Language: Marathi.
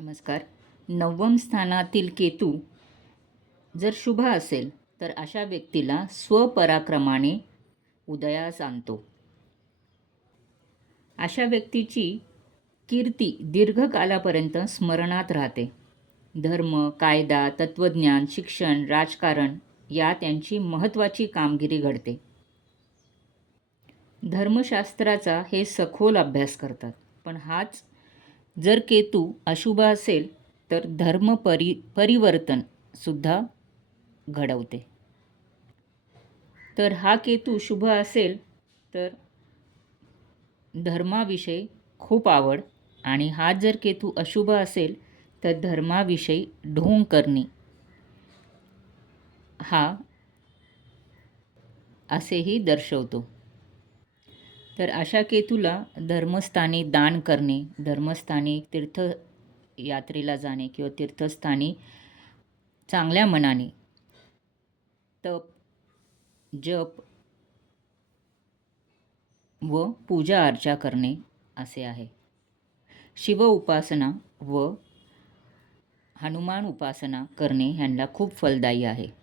नमस्कार. नवम स्थानातील केतू जर शुभ असेल तर अशा व्यक्तीला स्वपराक्रमाने उदयास आणतो. अशा व्यक्तीची कीर्ती दीर्घकालापर्यंत स्मरणात राहते. धर्म, कायदा, तत्त्वज्ञान, शिक्षण, राजकारण या त्यांची महत्त्वाची कामगिरी घडते. धर्मशास्त्राचा हे सखोल अभ्यास करतात. पण हाच जर केतू अशुभ असेल तर परिवर्तन सुद्धा घडवते. तर हा केतू शुभ असेल तर धर्माविषयी खूप आवड, आणि हा जर केतू अशुभ असेल तर धर्माविषयी ढोंग करणे हा असेही दर्शवतो. तर अशा केतूला धर्मस्थानी दान करणे, धर्मस्थानी तीर्थयात्रेला जाणे किंवा तीर्थस्थानी चांगल्या मनाने तप, जप व पूजा अर्चा करणे असे आहे. शिव उपासना व हनुमान उपासना करणे ह्यांना खूप फलदायी आहे.